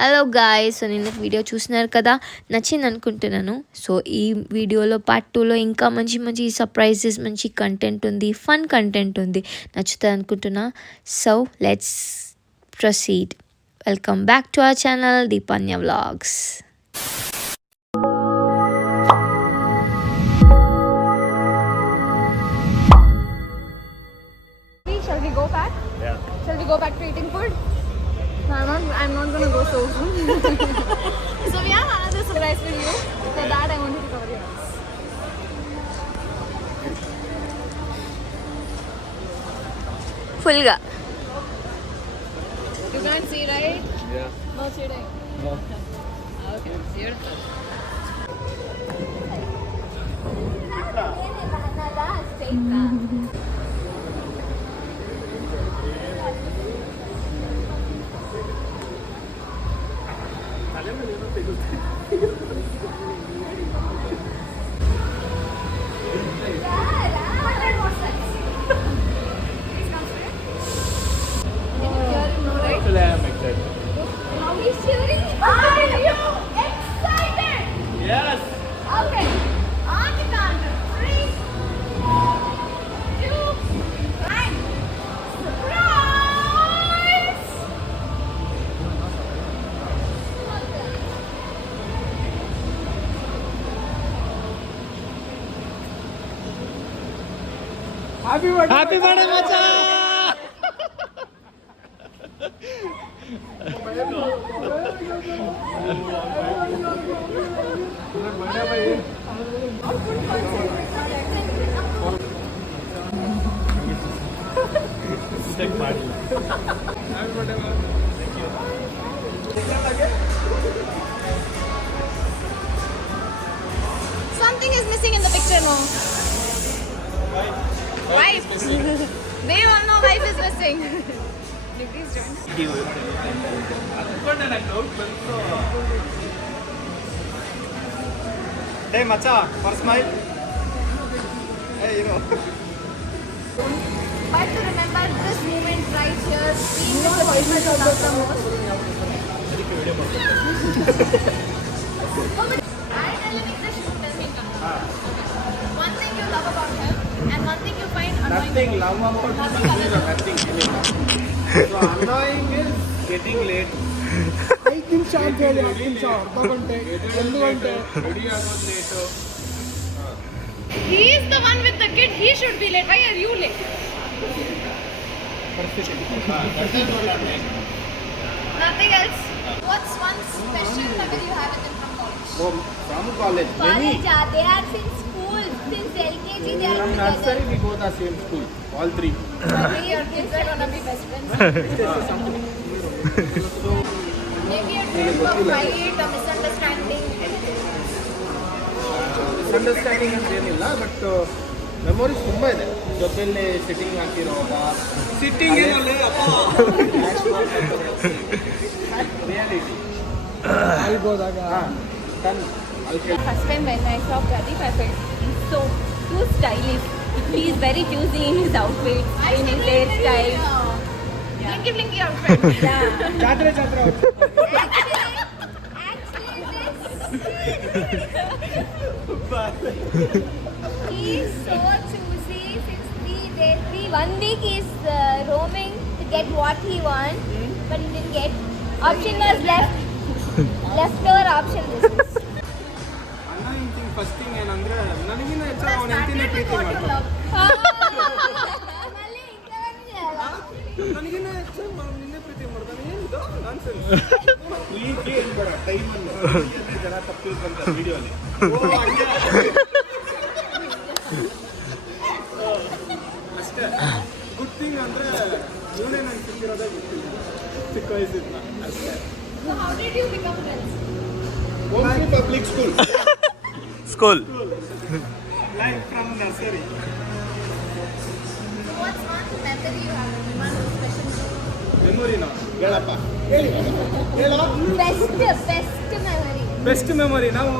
Hello guys, so నిన్న video చూసినారు కదా, నచ్చింది అనుకుంటున్నాను. సో ఈ వీడియోలో పార్ట్ 2లో ఇంకా మంచి మంచి సర్ప్రైజెస్, మంచి కంటెంట్ ఉంది, ఫన్ కంటెంట్ ఉంది, నచ్చుతుంది అనుకుంటున్నా. So let's proceed. Welcome back to our channel Deepanya vlogs. Shall we go back? Yeah. Shall we go back to eating food? No, I'm not gonna go so soon. So we have another surprise for you. For that I want you to cover your eyes. ఫుల్గా You can't see, right? Yeah. No cheating. No. Okay, beautiful. Actually, I am excited. Now he's cheering. Are you excited? Yes. Okay. On the count of 3, 2, 1. Surprise! Happy birthday, Macha! Something is missing in the picture, no? Wife. They all know wife is missing. Please join. Hey, Macha, for smile. Hey, you know. But to remember this moment right here, being with the people you love the most. I tell him English, you tell me. One thing you love about him and one thing you find annoying. Nothing love about Nothing other than nothing. So annoying is getting late. 5 ನಿಮಿಷ ಅಂತ ಹೇಳಿ 10 ನಿಮಿಷ ಅರ್ಧ ಗಂಟೆ 1 ಗಂಟೆ ready ಆಗೋದು late. He is the one with the kid. He should be late. Why are you late? Nothing else. What's one special memory you have with him from college? From college. Many. College, they are since school, since LKG they are From together. nursery we go the same school. All three. Maybe your kids are gonna be best friends. Maybe a trip, a fight, a misunderstanding. Misunderstanding ಅಂತ ಏನಿಲ್ಲ, but memories ತುಂಬ ಇದೆ. ಜೊತೆಯಲ್ಲಿ sitting ಹಾಕಿರೋವಾಗ sitting reality ಅಲ್ಗೋದಾಗ First time when I saw Pradeep, I felt he's so too stylish. He's very choosy in his outfit, in his hairstyle. Blinky outfit. Yeah. ಜಾತ್ರೆ He's so choosy since 3 days. 1 week he's roaming to get what he wants, but he didn't get. Option was leftover option. This is. ಅನ್ನ thing first thing ಏನಂದ್ರೆ ನನಗಿನ್ನ ಹೆಚ್ಚಾಗಿ ಅವನ ಹೆಂಡತಿನೇ ಪ್ರೀತಿ ಮಾಡ್ತಾರೆ. ನನಗಿನ್ನ ಹೆಚ್ಚಾಗಿ ನಿನ್ನೆ ಪ್ರೀತಿ ಮಾಡ್ತಾನೆ. ಏನಿದು ನಾನ್ಸೆನ್ಸ್. ಪ್ರೀತಿ ಏನ್ಬೇಡ ಟೈಮಲ್ಲಿ ಜನ ತಪ್ಪು ತಿಳ್ಕೊಂತಾರೆ ವಿಡಿಯೋಲಿ. ಅಷ್ಟೇ. ಗುಡ್ ಥಿಂಗ್ ಅಂದರೆ ಇವನೇ ನಂಗೆ ಸಿಕ್ಕಿರೋದೇ ಗೊತ್ತಿಲ್ಲ ಚಿಕ್ಕ ವಯಸ್ಸಿದ್ನ ಅಷ್ಟೇ. So how did you become friends? ಹೋಗಿ public school like from nursery. So what's one memory you have? One special. ಮೆಮೊರಿನಾ ಹೇಳಪ್ಪ, ಹೇಳೋ. Best memory. ಬೆಸ್ಟ್ ಮೆಮೊರಿ ನಾವು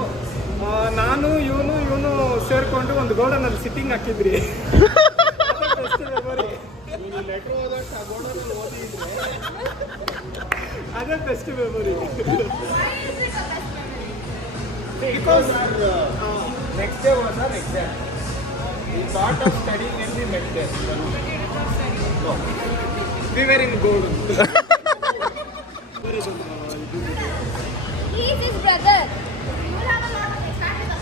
ನಾನು ಇವನು ಸೇರ್ಕೊಂಡು ಒಂದು ಗೋಡನಲ್ಲಿ ಸಿಟ್ಟಿಂಗ್ ಹಾಕಿದ್ರಿ. Best memory. ಲೆಟ್ರ್ ಓದಕ್ಕೆ ಆ ಗೋಡನಲ್ಲಿ ಓದಿದ್ರೆ ಅದೇ best memory. Why is it a best memory? Because next day was our exam. We thought of studying and we met there. No. We were in gold. He is his brother. You will have a lot of excitement.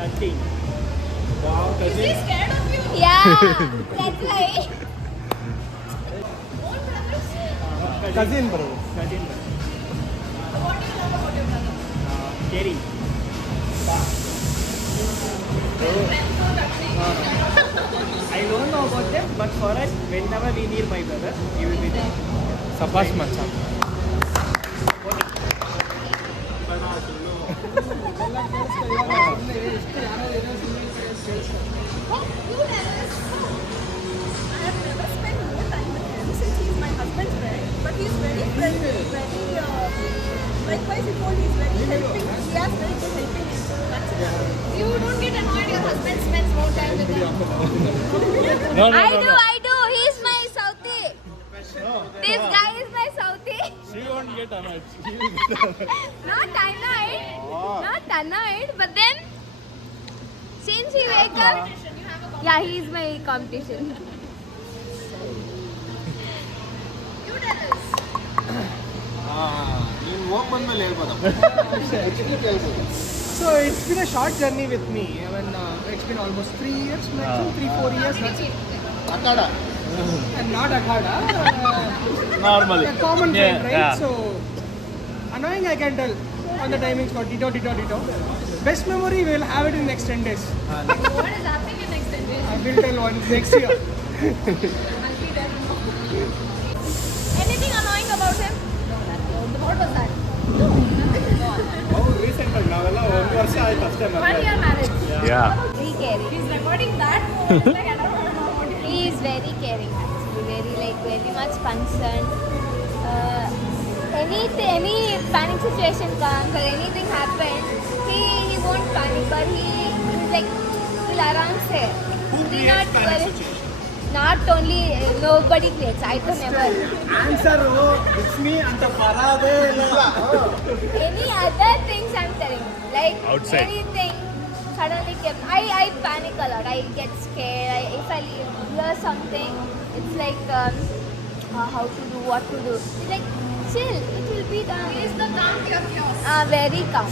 Nothing. Wow, Is he scared of you? Yeah, that's why. Own brothers? cousin bro. Cousin bro. What do you love about your brother? Caring. I don't know about them, but for us, whenever we need my brother, he will be there. Sabash macha. Oh, you never. I have never spent more time with him since he's my husband's friend. But he's very friendly, very likewise he told he's very helping. He has very good helping nature. That's it. You don't get annoyed your husband spends more time with him. I do. He's my Southie. This guy is my Southie. She won't get annoyed. Not annoyed, but then since he wake up, yeah, he's my competition. You tell us. ನೀನು ಹೋಗಿ ಬಂದ್ಮೇಲೆ ಹೇಳ್ಬೋದಪ್ಪ. So it's been a short journey with me. I mean, it's been almost 3 years, maximum 3-4 years. Akhara. And not Akhada. Normally. A common friend, right? Yeah. So annoying, I can tell. On the timings for Tito. Best memory, we'll have it in next 10 days. What is happening in next 10 days? I will tell one next year. I'll be there. Anything annoying about him? What was that? ಅವ್ರು recent ಆಗಿ ನಾವೆಲ್ಲ 1 ವರ್ಷ ಆಯ್ತು ಅಷ್ಟೇ 1 year marriage. Very caring. He's recording that moment. Like, I don't know what it is. He is very caring, actually, very much concerned. Any panic situation comes or anything happens, he won't panic, but he's like, he'll around say. He'll not worry. Not only nobody creates, I don't never. Answer it's me ಅಂತ ಬರೋದೇ ಇಲ್ಲ. Any other things I'm telling you, like Outside. anything suddenly came. I panic a lot. I get scared. If I hear something, it's like how to do, what to do. It's like chill. It will be done. He is the calm chaos. Very calm.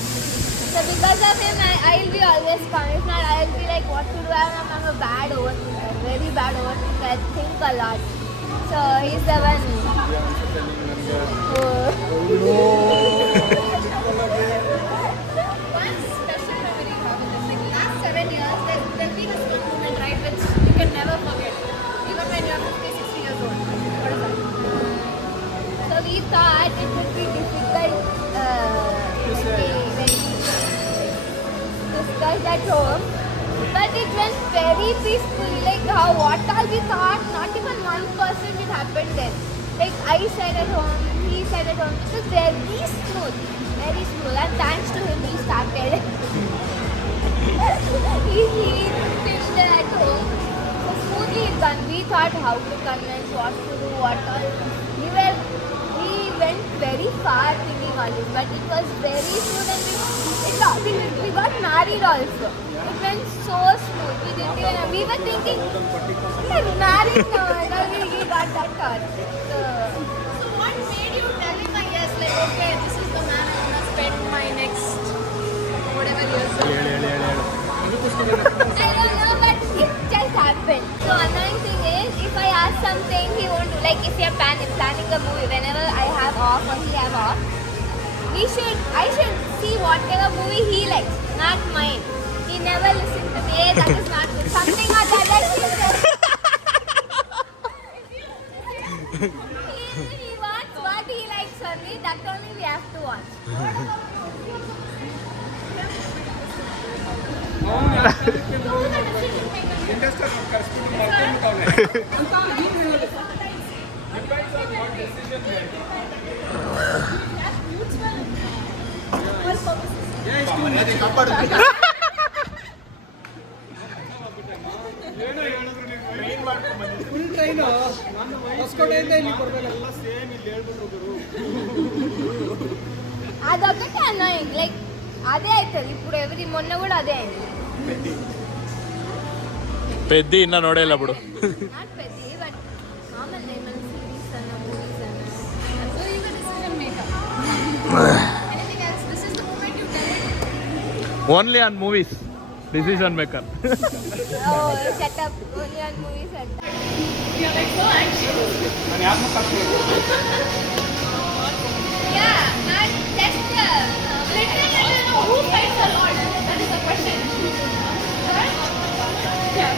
So because of him, I'll be always calm. If not, I'll be like, what to do? I'm a bad overthinker, very bad overthinker. I think a lot. So he's the one. One special memory you have in this, like last 7 years, there'll be this one moment, right, which you can never forget. Even when you're 50, 60 years old. What is that? So we thought it would be difficult discuss at home, but it went very peacefully. Like what all we thought, not even 1% it happened then. Like I said at home, he said at home. It was very smooth, and thanks to him we started. he finished at home. So smoothly it done. We thought how to convince, what to do, what all. We went very far thinking all this, but it was very smooth, and we got married also. It went so smooth. We were thinking, married now, we got that thought. So what made you tell him, yes, like, okay, this is the man I'm gonna spend my next whatever years. I don't know, but it just happened. So annoying thing is, if I ask something, he won't do. Like if you're planning a movie, whenever I have off or he have off, I should see whatever movie he likes, not mine. He never listens to me. Hey, that is not good. Something or the other he says. He wants what he likes only. That only we have to watch. Industry ಕರ್ಸ್ಬಿಟ್ಟು full train ಹೊಸಕೋಟೆಯಿಂದ ಇಲ್ಲಿ అదొకటి annoying like అదే అవుతుంది ఇప్పుడు మొన్న కూడా అదే అయింది. పెద్ద ఇన్న నోడేలా అప్పుడు నాట్ పెద్ద బట్ కామన్ ఏమైనా సిరీస్ అన్న మూవీస్ అన్న. So you the decision maker. Anything else? This is the moment you tell it. Only on movies decision maker. Oh, shut up. Only on movies and You're like so anxious. Yeah, not just literally who fights a lot. That is the question. Right? Yeah.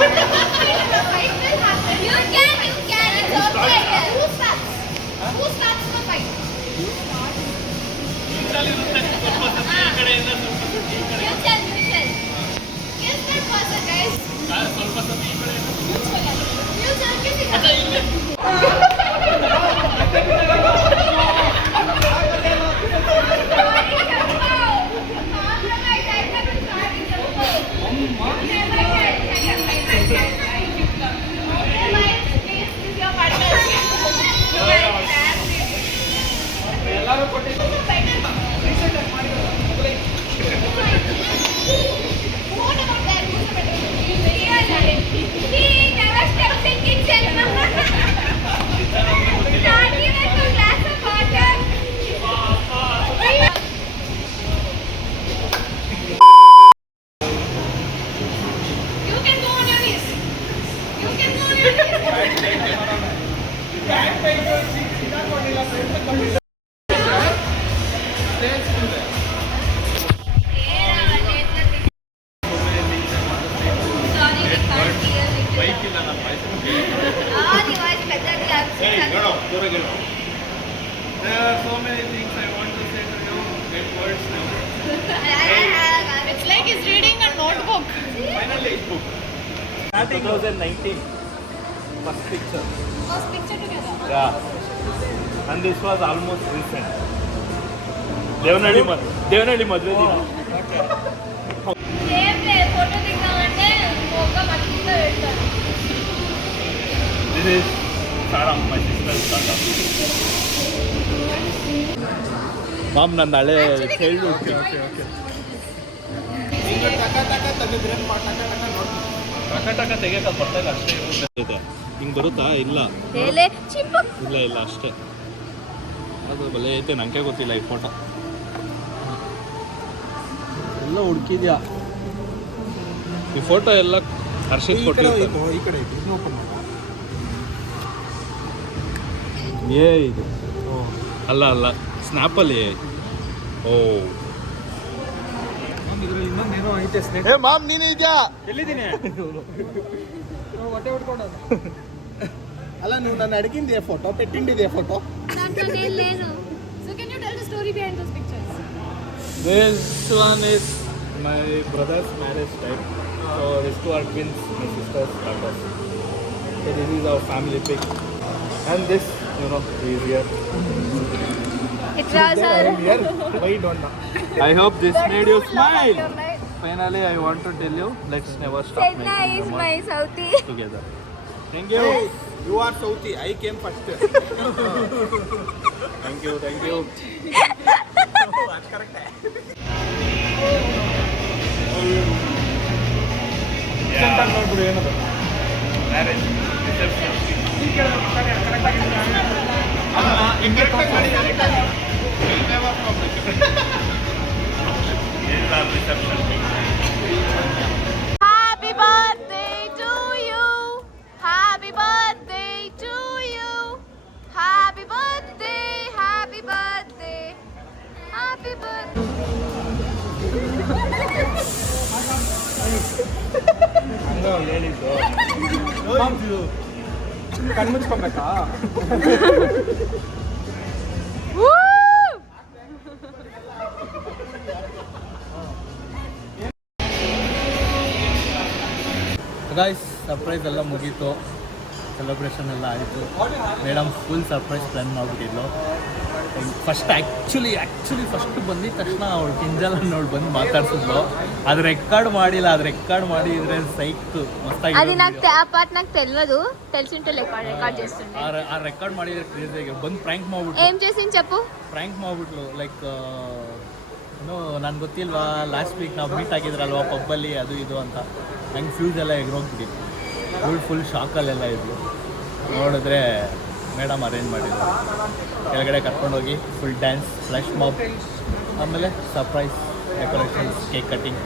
The fight will happen. You can. It's okay. Who starts? Who starts the fight? You tell. Guess that person, guys. Mutual kissing. He never steps in kitchen. Not even for glass of water. You can go on your knees. You can go on your knees. Sorry, we can't hear it. The voice better than There are so many things I want to say to you. Get words now. It's like he's reading a notebook. Finally, book. 2019. First picture. First picture together. Yeah. And this was almost recent. Devanadi Madhve Dina. Same లే photo దిగామంటే ఒక మట్టిలో పెడతారు. This is Sarah, my sister's daughter. Mom, ನಂದು ಹಳೆ childhood. ಟಕ ತೆಗಿಯಕ್ಕೆ ಬರ್ತಾ ಇಲ್ಲ ಅಷ್ಟೇ ಇರುತ್ತೆ. ಹಿಂಗೆ ಬರುತ್ತಾ? ಇಲ್ಲ ಏಲೆ ಚಿಂಪು ಇಲ್ಲ ಅಷ್ಟೇ. ಅದು ಬಲೆ ಐತೆ, ನನಗೆ ಗೊತ್ತಿಲ್ಲ ಈ ಫೋಟೋ. ಎಲ್ಲ ಹುಡುಕಿದ್ಯಾ ಈ ಫೋಟೋ ಎಲ್ಲ ಹರ್ಷಿತ್ ಕೊಟ್ಟಿರ್ತಾರೆ. ಈ ಕಡೆ ಇದನ್ನ ಓಪನ್ ಮಾಡ. ಏ ಇದು ಅಲ್ಲ ಸ್ನ್ಯಾಪಲ್ಲಿ. ಓ ಇದ್ರಲ್ಲಿ ಇನ್ನೊಂದೇನೋ ಐತೆ ಸ್ನೇಕ್. ಏ ಮಾಮ್ ನೀನೇ ಇದೆಯಾ? ಎಲ್ಲಿದ್ದೀನಿ? ಹೊಟ್ಟೆ ಹೊಡ್ಕೊಂಡೋದು. ಅಲ್ಲ ನೀವು ನನ್ನ ಅಡಗಿಂದೆ ಫೋಟೋ, ಪೆಟ್ಟಿಂಡಿದೆ ಫೋಟೋ. దాంట్లో లేదు. So can you tell the story behind those pictures? This one is my brother's marriage time. So these two are twins, my sister's daughters. So this is our family pic. And this, is here. It was her. Why don't know? I hope this made you smile. Finally, I want to tell you, let's never stop Sedna making is memories my Sauti. together. Thank you. Hey, you are Sauti. I came first. Thank you. ನೋಡ್ಬಿಡು ಏನದು. Marriage reception. Happy birthday to you. Happy birthday to you. Happy birthday. Happy birthday. Happy birthday. ಕಣ್ಮುಚ್ಕೊಬೇಕಾ? Guys, surprise ಎಲ್ಲ ಮುಗೀತು, celebration ಎಲ್ಲ ಆಯಿತು. Madam full surprise plan ಮಾಡಿಬಿಟ್ಟಿದ್ಲು. First actually first ಬಂದಿದ ತಕ್ಷಣ ಅವಳು ಕಿಂಜಲ್ ಅನ್ನೋಳು ಬಂದು ಮಾತಾಡ್ಸಿದ್ಲು. ಅದು ರೆಕಾರ್ಡ್ ಮಾಡಿಲ್ಲ, ಅದು ರೆಕಾರ್ಡ್ ಮಾಡಿದ್ರೆ ಸೈಕ್ అది ಮಸ್ತಾಗಿ నాకు ఆ పార్ట్ నాకు తెలియదు, తెలిసింటే రికార్డ్ చేస్తుండే. ಆ ರೆಕಾರ್ಡ್ ಮಾಡಿದ್ರೆ ಕ್ರೇಜಿಯಾಗಿ ಬಂದು ಪ್ರ್ಯಾಂಕ್ ಮಾಡ್ಬಿಟ್ಟು ఏం చేసింది చెప్పు. ಪ್ರ್ಯಾಂಕ್ ಮಾಡ್ಬಿಟ್ಲು. ಲೈಕ್ ಏನೋ ನನಗೆ ಗೊತ್ತಿಲ್ವಾ, ಲಾಸ್ಟ್ ವೀಕ್ ನಾವು ಮೀಟ್ ಆಗಿದ್ರಲ್ವಾ ಪಬ್ಬಲ್ಲಿ ಅದು ಇದು ಅಂತ. ನಂಗೆ ಫ್ಯೂಸ್ ಎಲ್ಲ ಎಗ್ರೋಗ್ಬಿಟ್ಟಿತ್ತು. ಫುಲ್ ಶಾಕಲ್ಲೆಲ್ಲ ಇದ್ಲು. ನೋಡಿದ್ರೆ ಮೇಡಮ್ ಅರೇಂಜ್ ಮಾಡಿದ್ರು, ಕೆಳಗಡೆ ಕರ್ಕೊಂಡೋಗಿ ಫುಲ್ ಡ್ಯಾನ್ಸ್, ಫ್ಲ್ಯಾಶ್ ಮಾಬ್, ಆಮೇಲೆ ಸರ್ಪ್ರೈಸ್ ಡೆಕೋರೇಷನ್ಸ್, ಕೇಕ್ ಕಟ್ಟಿಂಗ್,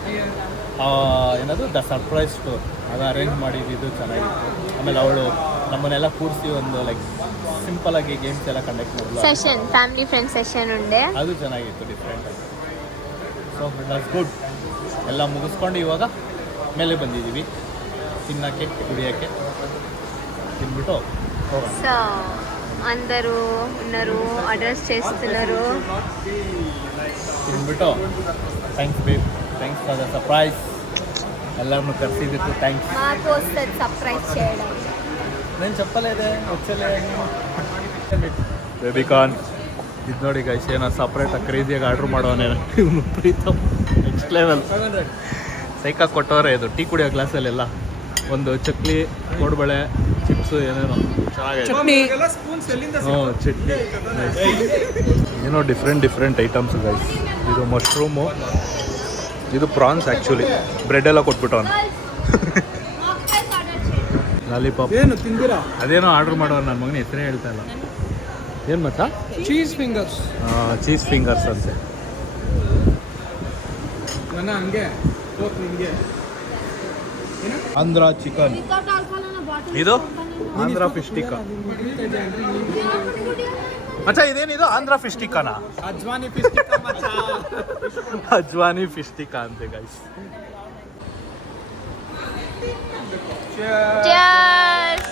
ಏನದು ದ ಸರ್ಪ್ರೈಸ್ ಸ್ಟೋರ್ ಅದು ಅರೇಂಜ್ ಮಾಡಿದ್ದು ಚೆನ್ನಾಗಿತ್ತು. ಆಮೇಲೆ ಅವಳು ನಮ್ಮನ್ನೆಲ್ಲ ಕೂರಿಸಿ ಒಂದು ಲೈಕ್ ಸಿಂಪಲಾಗಿ ಗೇಮ್ಸ್ ಎಲ್ಲ ಕಂಡಕ್ಟ್ ಮಾಡಿದ್ಲು. సెషన్ ఫ్యామిలీ ఫ్రెండ్స్ సెషన్ ఉండే. ಅದು ಚೆನ್ನಾಗಿತ್ತು, ಡಿಫ್ರೆಂಟಾಗಿ. So that's good. ಎಲ್ಲ ಮುಗಿಸ್ಕೊಂಡು ಇವಾಗ ಮೇಲೆ ಬಂದಿದ್ದೀವಿ ತಿನ್ನೋಕ್ಕೆ, ಕುಡಿಯೋಕ್ಕೆ. ತಿನ್ಬಿಟ್ಟು ಹೋಗೋಣ. సో అందరూ ఉన్నారు, ఆర్డర్స్ చేస్తున్నారు. ತಿನ್ಬಿಟ್ಟು thanks babe, thanks for the surprise. ಎಲ್ಲರನ್ನೂ ಕರೆಸಿದ್ದಕ್ಕೆ ಥ್ಯಾಂಕ್ಸ್. మాకు వస్తుంది సర్ప్రైజ్ చేయడం. నేను చెప్పలేదే వచ్చలే ಬೇಬಿಕಾನ್. ಇದು ನೋಡಿ ಗೈಸ್, ಏನೋ ಸಪ್ರೇಟಾಗಿ ಕ್ರೇಜಿಯಾಗಿ ಆರ್ಡ್ರ್ ಮಾಡೋನೆ ಇವನು ಪ್ರೀತಮ್. ನೆಕ್ಸ್ಟ್ ಲೆವೆಲ್ ಸೈಕಾಗಿ ಕೊಟ್ಟವ್ರೆ. ಇದು ಟೀ ಕುಡಿಯೋ ಗ್ಲಾಸಲ್ಲೆಲ್ಲ ಒಂದು ಚಕ್ಲಿ, ಕೋಡ್ಬಳೆ, ಚಿಪ್ಸು, ಏನೇನೋ ಚೆನ್ನಾಗಿದೆ. ಹ್ಞೂ, ಚಟ್ನಿ. ಏನೋ ಡಿಫ್ರೆಂಟ್ ಐಟಮ್ಸ್ ಗೈಸ್. ಇದು ಮಶ್ರೂಮು, ಇದು ಪ್ರಾನ್ಸ್. ಆ್ಯಕ್ಚುಲಿ ಬ್ರೆಡ್ ಎಲ್ಲ ಕೊಟ್ಬಿಟ್ಟು ಅವನು ಲಾಲಿಪಾಪ್ ಏನು ತಿಂದಿರಾ? ಅದೇನೋ ಆರ್ಡ್ರ್ ಮಾಡೋರು. ನನ್ನ ಮಗನ ಹೆಸರೇ ಹೇಳ್ತಾ ಇಲ್ಲ. ಏನು ಮತ್ತ? Cheese fingers. ಚೀಸ್ ಫಿಂಗರ್ಸ್ ಅಂತೆ. ನನ್ನ ಹಂಗೆ ನಿಮಗೆ ಆಂಧ್ರ ಚಿಕನ್. ಇದು ಆಂಧ್ರ ಫಿಶ್ ಟಿಕ್ಕಾ. ಮಚ್ಚ ಇದೇನಿದು ಆಂಧ್ರ ಫಿಶ್ ಟಿಕ್ಕಾನಾ? ಅಜ್ವಾನಿ ಫಿಶ್ ಟಿಕ್ಕಾ ಮಚ್ಚ. ಅಜ್ವಾನಿ ಫಿಶ್ ಟಿಕ್ಕಾ ಅಂತೆ ಗೈಸ್. Cheers.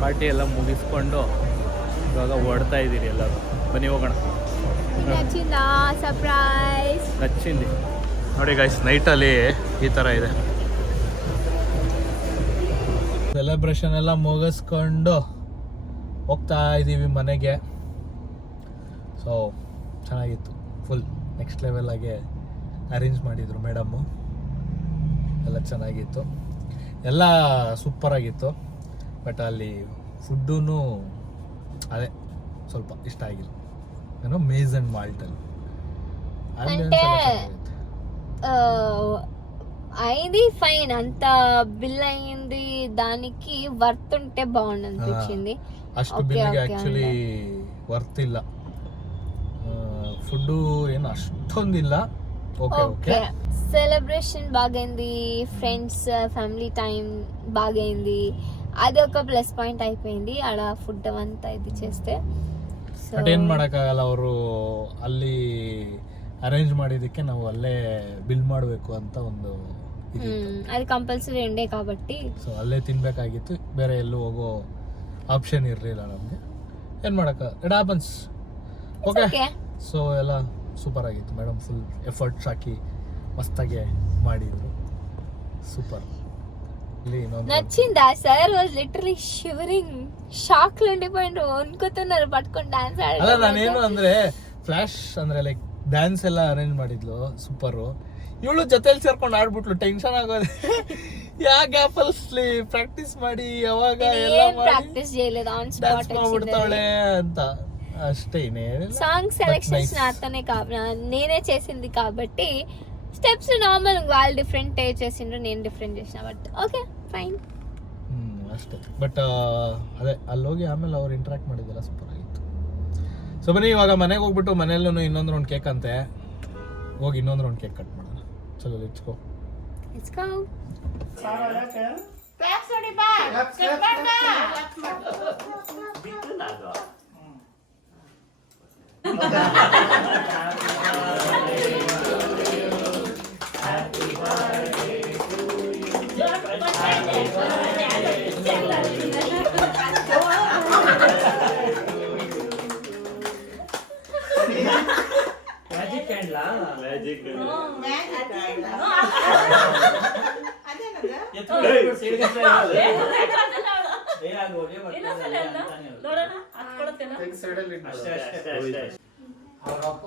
ಪಾರ್ಟಿ ಎಲ್ಲ ಮುಗಿಸ್ಕೊಂಡು ಇವಾಗ ಹೊಡ್ತಾ ಇದ್ದೀರಿ ಎಲ್ಲರೂ. ಬನ್ನಿ ಹೋಗೋಣ. నచ్చిందా ಸರ್ಪ್ರೈಸ್? ನಚ್ಚಿಂది ನೋಡಿ ಗೈಸ್. ನೈಟಲ್ಲಿ ಈ ಥರ ಇದೆ. ಸೆಲೆಬ್ರೇಷನ್ ಎಲ್ಲ ಮುಗಿಸ್ಕೊಂಡು ಹೋಗ್ತಾ ಇದ್ದೀವಿ ಮನೆಗೆ. ಸೊ ಚೆನ್ನಾಗಿತ್ತು. ಫುಲ್ ನೆಕ್ಸ್ಟ್ ಲೆವೆಲಾಗೆ ಅರೇಂಜ್ ಮಾಡಿದರು ಮೇಡಮ್ಮು. ಎಲ್ಲ ಚೆನ್ನಾಗಿತ್ತು, ಎಲ್ಲ ಸೂಪರಾಗಿತ್ತು. ಬಟ್ ಅಲ್ಲಿ ಫುಡ್ಡೂ ಅದೇ ಸ್ವಲ್ಪ ಇಷ್ಟ ಆಗಿಲ್ಲ. ಏನೋ ಮೇಜ್ ಆ್ಯಂಡ್ ಮಾಲ್ಟಲ್ಲಿ అంటే అయింది ఫైన్, అంత బిల్ అయింది, దానికి వర్త్ ఉంటే బాగుండు అనిపించింది. ಅಷ್ಟು Okay, ಬಿಲ್ಗೆ okay, ಆ್ಯಕ್ಚುಲಿ ವರ್ತ್ ಇಲ್ಲ. ಫುಡ್ಡು ಏನು ಅಷ್ಟೊಂದಿಲ್ಲ. Okay okay. సెలబ్రేషన్ బాగైంది, ఫ్రెండ్స్ ఫ్యామిలీ టైం బాగైంది. అది ఒక ప్లస్ పాయింట్ అయిపోయింది ఆడ ఫుడ్ అంతా ఇది చేస్తే. ಬಟ್ ಏನು ಮಾಡೋಕ್ಕಾಗಲ್ಲ, ಅವರು ಅಲ್ಲಿ ಅರೇಂಜ್ ಮಾಡಿದ್ದಕ್ಕೆ ನಾವು ಅಲ್ಲೇ ಬಿಲ್ ಮಾಡಬೇಕು ಅಂತ ಒಂದು అది కంపల్సరీ ఉండే కాబట్టి ಸೊ ಅಲ್ಲೇ ತಿನ್ಬೇಕಾಗಿತ್ತು. ಬೇರೆ ಎಲ್ಲೂ ಹೋಗೋ ಆಪ್ಷನ್ ಇರಲಿಲ್ಲ ನಮಗೆ. ಏನು ಮಾಡೋಕ್ಕ, ಇಟ್ ಹ್ಯಾಪನ್ಸ್. ಓಕೆ. ಸೊ ಎಲ್ಲ ಸೂಪರ್ ಆಗಿತ್ತು. ಮೇಡಮ್ ಫುಲ್ ಎಫರ್ಟ್ಸ್ ಹಾಕಿ ಮಸ್ತಾಗೆ ಮಾಡಿದ್ರು. ಸೂಪರ್. ಇಲ್ಲಿ ಇನ್ನೊಂದು నచ్చిందా? Sir was literally shivering, shock లో ఉండిపోయిండ్రు, వణుకుతున్నారు పట్టుకొని డాన్స్ ಅಲ್ಲ, ನಾನೇನು ಅಂದರೆ ಫ್ಲ್ಯಾಶ್ ಅಂದರೆ ಲೈಕ್ ಡ್ಯಾನ್ಸ್ ಎಲ್ಲ ಅರೇಂಜ್ ಮಾಡಿದ್ಲು. ಸೂಪರು. ಇವಳು ಜೊತೆಲಿ ಸೇರ್ಕೊಂಡು ಆಡ್ಬಿಟ್ಲು. ಟೆನ್ಷನ್ ಆಗೋದು. ಯಾ ಗ್ಯಾಪಲ್ಲಿ ಪ್ರಾಕ್ಟೀಸ್ ಮಾಡಿ ಯಾವಾಗ ಎಲ್ಲ ప్రాక్టీస్ చేయలేదు, ఆన్ ಡ್ಯಾನ್ಸ್ స్పాట్ ಮಾಡ್ಬಿಡ್ತಾಳೆ ಅಂತ ಅಷ್ಟೇ. ಇನ್ನೇನಿಲ್ಲ. సాంగ్ సెలెక్షన్స్ నాతోనే నేనే చేసింది కాబట్టి స్టెప్స్ నార్మల్, వాళ్ళు డిఫరెంట్ చేసిండ్రు, నేను డిఫరెంట్ చేసిన. But okay fine. ಅಷ್ಟೇ. ಬಟ್ ಅದೇ ಅಲ್ಲಿ ಹೋಗಿ ಆಮೇಲೆ ಅವ್ರು ಇಂಟ್ರಾಕ್ಟ್ ಮಾಡಿದ್ದೆಲ್ಲ ಸೂಪರ್ ಆಗಿತ್ತು. ಸೊ ಬನ್ನಿ ಇವಾಗ ಮನೆಗೆ ಹೋಗ್ಬಿಟ್ಟು ಮನೆಯಲ್ಲೂ ಇನ್ನೊಂದು ರೌಂಡ್ ಕೇಕ್ ಅಂತೆ, ಹೋಗಿ ಇನ್ನೊಂದು ರೌಂಡ್ ಕೇಕ್ ಕಟ್ ಮಾಡೋಣ. ಚಲೋ ಲೆಟ್ಸ್ ಗೋ. Let's go.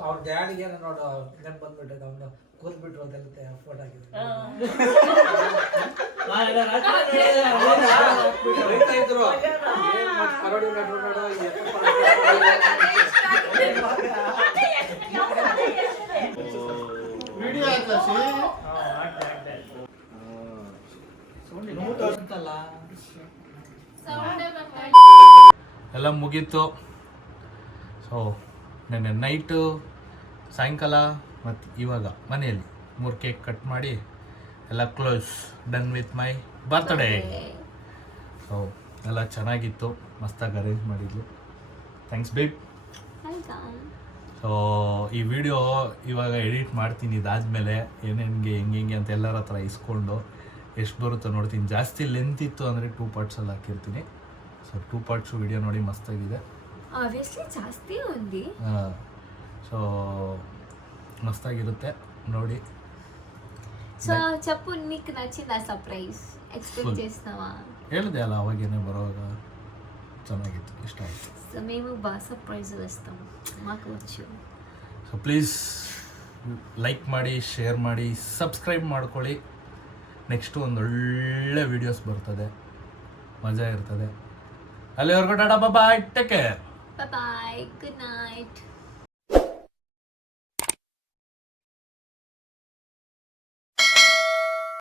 ಅವ್ರ ಡ್ಯಾಡಿಗೆ ನೋಡು ನೆನಪು ಬಂದ್ಬಿಟ್ಟದ ಅವನು ಕೂತ್ಬಿಟ್ರು ಅದೆಲ್ಲ ಫೋಟೋ ಹಾಕಿದ್ರು ಕರಡಿ ನಡು ನೋಡು ವಿಡಿಯೋ ಆಯ್ತಾ ಎಲ್ಲ ಮುಗೀತು. ಸೊ ನೆನ್ನೆ ನೈಟು, ಸಾಯಂಕಾಲ ಮತ್ತು ಇವಾಗ ಮನೆಯಲ್ಲಿ 3 ಕೇಕ್ ಕಟ್ ಮಾಡಿ ಎಲ್ಲ close, done with my birthday. So ಎಲ್ಲ ಚೆನ್ನಾಗಿತ್ತು, ಮಸ್ತಾಗಿ ಅರೇಂಜ್ ಮಾಡಿದ್ಲು. Thanks babe. ಸೊ ಈ ವಿಡಿಯೋ ಇವಾಗ ಎಡಿಟ್ ಮಾಡ್ತೀನಿ, ಇದಾದಮೇಲೆ ಏನೇನಿಗೆ ಹೆಂಗೆ ಅಂತ ಎಲ್ಲರ ಹತ್ರ ಇಸ್ಕೊಂಡು ಎಷ್ಟು ಬರುತ್ತೋ ನೋಡ್ತೀನಿ. ಜಾಸ್ತಿ ಲೆಂತ್ ಇತ್ತು ಅಂದರೆ 2 ಪಾರ್ಟ್ಸಲ್ಲಿ ಹಾಕಿರ್ತೀನಿ. ಸೊ 2 ಪಾರ್ಟ್ಸು ವಿಡಿಯೋ ನೋಡಿ మస్తాಗಿದೆ. ఆబ్వియస్లీ ಜಾಸ್ತಿ ఉంది. సో మస్తాగిರುತ್ತೆ ನೋಡಿ. సో చెప్పు నీకు నచ్చిందా సర్ప్రైజ్? ఎక్స్పెక్ట్ చేస్తున్నావా? ಹೇಳಿದೆ ಅಲ್ಲ ಅವಾಗೇನೆ ಬರೋವಾಗ, ಚೆನ್ನಾಗಿತ್ತು, ಇಷ್ಟ ಆಯಿತು. సో మేము బాగా సర్ప్రైజ్లు ఇస్తాం, మాకు వచ్చు. ಸೊ ಪ್ಲೀಸ್ ಲೈಕ್ ಮಾಡಿ, ಶೇರ್ ಮಾಡಿ, ಸಬ್ಸ್ಕ್ರೈಬ್ ಮಾಡ್ಕೊಳ್ಳಿ. ನೆಕ್ಸ್ಟು ಒಂದೊಳ್ಳೆ ವೀಡಿಯೋಸ್ ಬರ್ತದೆ, ಮಜಾ ಇರ್ತದೆ. ಅಲ್ಲಿವರೆಗೂ tata, bye, take care. Bye bye, good night.